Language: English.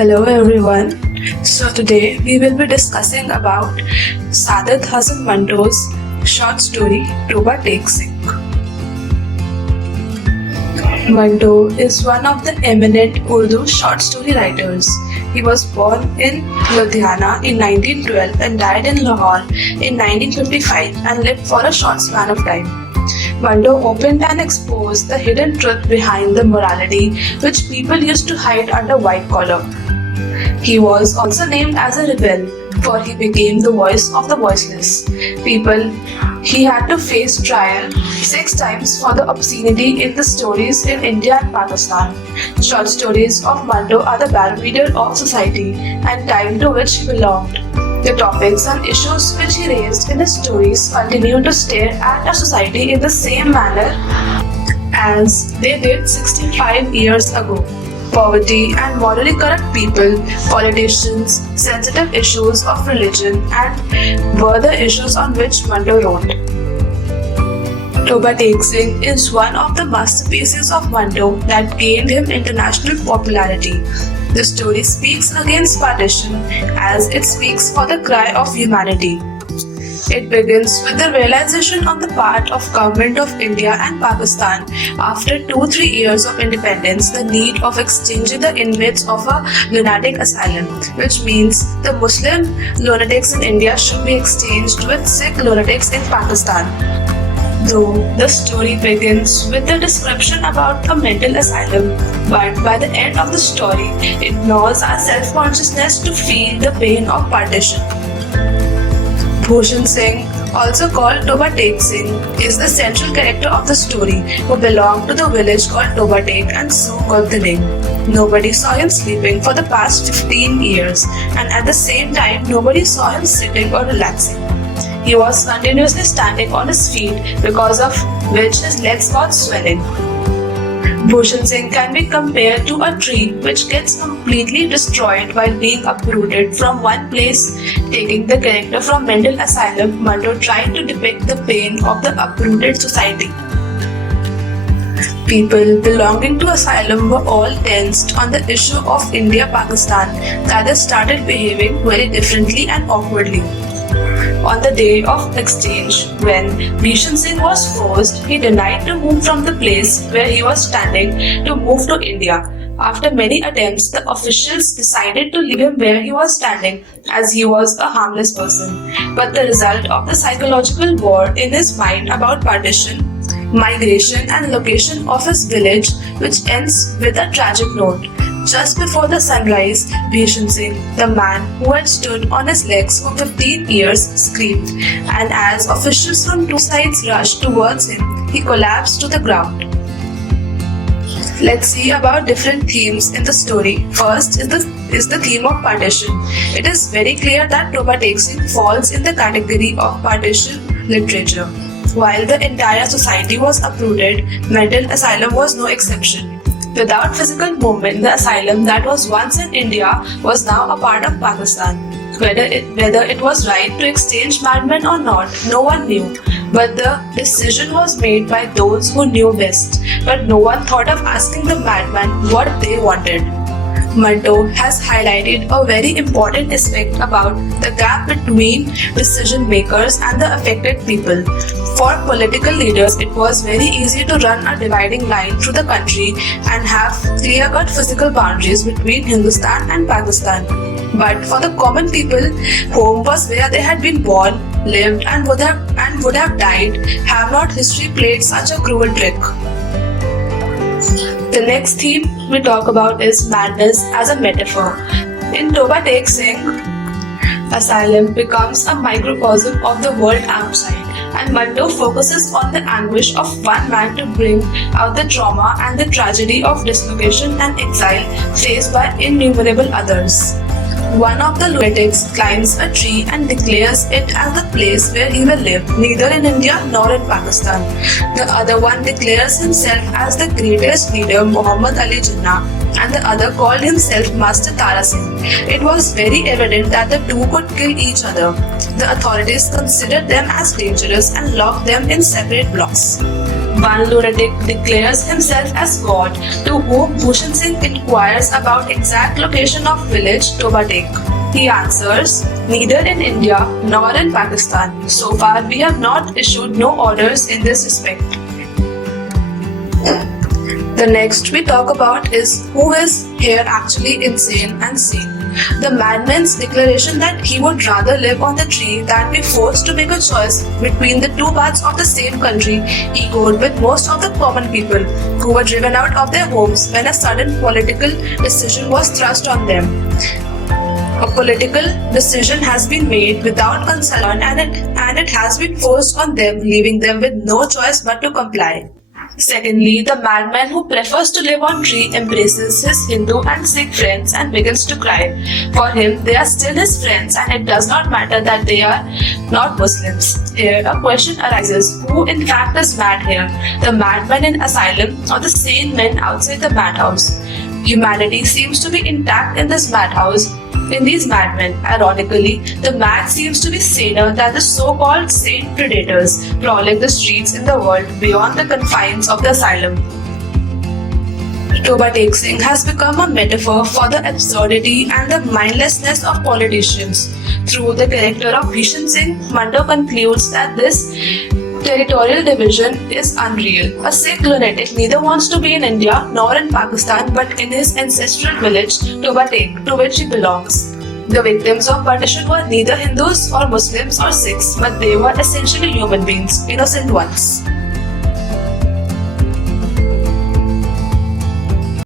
Hello everyone. So today we will be discussing about Saadat Hasan Manto's short story Toba Tek Singh. Manto is one of the eminent Urdu short story writers. He was born in Ludhiana in 1912 and died in Lahore in 1955 and lived for a short span of time. Manto opened and exposed the hidden truth behind the morality which people used to hide under white collar. He was also named as a rebel, for he became the voice of the voiceless people. He had to face trial 6 times for the obscenity in the stories in India and Pakistan. Short stories of Manto are the barometer of society and time to which he belonged. The topics and issues which he raised in his stories continue to stare at our society in the same manner as they did 65 years ago. Poverty and morally corrupt people, politicians, sensitive issues of religion, and were the issues on which Manto wrote. Toba Tek Singh is one of the masterpieces of Manto that gained him international popularity. The story speaks against partition as it speaks for the cry of humanity. It begins with the realization on the part of Government of India and Pakistan after 2-3 years of independence the need of exchanging the inmates of a lunatic asylum, which means the Muslim lunatics in India should be exchanged with Sikh lunatics in Pakistan. Though the story begins with the description about a mental asylum, but by the end of the story, it ignores our self-consciousness to feel the pain of partition. Bhushan Singh, also called Toba Tek Singh, is the central character of the story who belonged to the village called Toba Tek and so got the name. Nobody saw him sleeping for the past 15 years and at the same time nobody saw him sitting or relaxing. He was continuously standing on his feet because of which his legs got swelling. Bhushan Singh can be compared to a tree which gets completely destroyed while being uprooted from one place. Taking the character from mental asylum, Manto tried to depict the pain of the uprooted society. People belonging to asylum were all tensed on the issue of India-Pakistan that they started behaving very differently and awkwardly. On the day of exchange, when Bhushan Singh was forced, he denied to move from the place where he was standing to move to India. After many attempts, the officials decided to leave him where he was standing as he was a harmless person. But the result of the psychological war in his mind about partition, migration and location of his village, which ends with a tragic note. Just before the sunrise, Bhushan Singh, the man who had stood on his legs for 15 years, screamed, and as officials from 2 sides rushed towards him, he collapsed to the ground. Let's see about different themes in the story. First is the theme of partition. It is very clear that Toba Tek Singh falls in the category of partition literature. While the entire society was uprooted, mental asylum was no exception. Without physical movement, the asylum that was once in India was now a part of Pakistan. Whether it was right to exchange madmen or not, no one knew. But the decision was made by those who knew best. But no one thought of asking the madman what they wanted. Manto has highlighted a very important aspect about the gap between decision makers and the affected people. For political leaders, it was very easy to run a dividing line through the country and have clear-cut physical boundaries between Hindustan and Pakistan. But for the common people, home was where they had been born, lived and would have died. Have not history played such a cruel trick? The next theme we talk about is madness as a metaphor. In Toba Tek Singh, asylum becomes a microcosm of the world outside, and Manto focuses on the anguish of one man to bring out the trauma and the tragedy of dislocation and exile faced by innumerable others. One of the lunatics climbs a tree and declares it as the place where he will live, neither in India nor in Pakistan. The other one declares himself as the greatest leader, Muhammad Ali Jinnah, and the other called himself Master Tara Singh. It was very evident that the two could kill each other. The authorities considered them as dangerous and locked them in separate blocks. One lunatic declares himself as God, to whom Bhushan Singh inquires about exact location of village Toba Tek. He answers, neither in India nor in Pakistan. So far, we have not issued no orders in this respect. The next we talk about is who is here actually insane and sane. The madman's declaration that he would rather live on the tree than be forced to make a choice between the two parts of the same country echoed with most of the common people who were driven out of their homes when a sudden political decision was thrust on them. A political decision has been made without concern and it has been forced on them, leaving them with no choice but to comply. Secondly, the madman who prefers to live on tree embraces his Hindu and Sikh friends and begins to cry. For him, they are still his friends and it does not matter that they are not Muslims. Here, a question arises, who in fact is mad here? The madman in asylum or the sane men outside the madhouse? Humanity seems to be intact in this madhouse. In these madmen, ironically, the mad seems to be saner than the so-called sane predators prowling the streets in the world beyond the confines of the asylum. Toba Tek Singh has become a metaphor for the absurdity and the mindlessness of politicians. Through the character of Bhushan Singh, Manto concludes that this territorial division is unreal. A Sikh lunatic neither wants to be in India nor in Pakistan but in his ancestral village, Toba Tek, to which he belongs. The victims of partition were neither Hindus or Muslims or Sikhs, but they were essentially human beings, innocent ones.